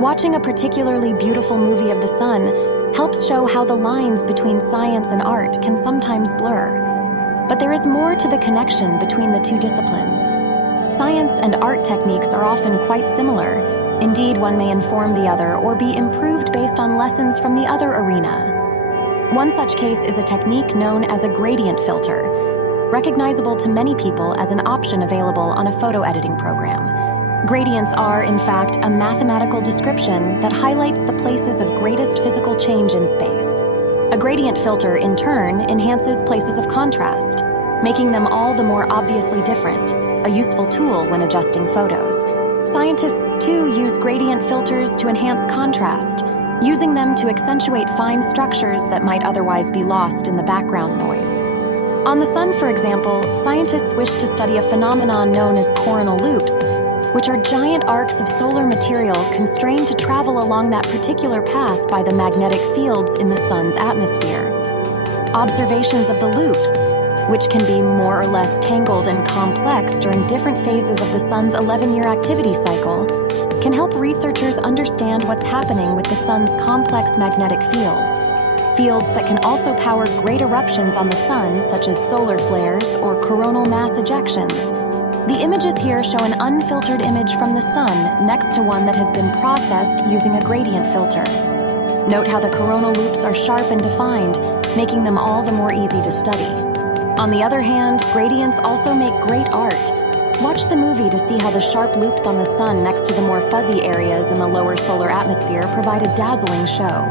Watching a particularly beautiful movie of the sun helps show how the lines between science and art can sometimes blur. But there is more to the connection between the two disciplines. Science and art techniques are often quite similar. Indeed, one may inform the other or be improved based on lessons from the other arena. One such case is a technique known as a gradient filter, recognizable to many people as an option available on a photo editing program. Gradients are, in fact, a mathematical description that highlights the places of greatest physical change in space. A gradient filter, in turn, enhances places of contrast, making them all the more obviously different, a useful tool when adjusting photos. Scientists, too, use gradient filters to enhance contrast, using them to accentuate fine structures that might otherwise be lost in the background noise. On the sun, for example, scientists wish to study a phenomenon known as coronal loops, which are giant arcs of solar material constrained to travel along that particular path by the magnetic fields in the sun's atmosphere. Observations of the loops, which can be more or less tangled and complex during different phases of the sun's 11-year activity cycle, can help researchers understand what's happening with the sun's complex magnetic fields that can also power great eruptions on the sun, such as solar flares or coronal mass ejections. The images here show an unfiltered image from the sun next to one that has been processed using a gradient filter. Note how the coronal loops are sharp and defined, making them all the more easy to study. On the other hand, gradients also make great art. Watch the movie to see how the sharp loops on the sun next to the more fuzzy areas in the lower solar atmosphere provide a dazzling show.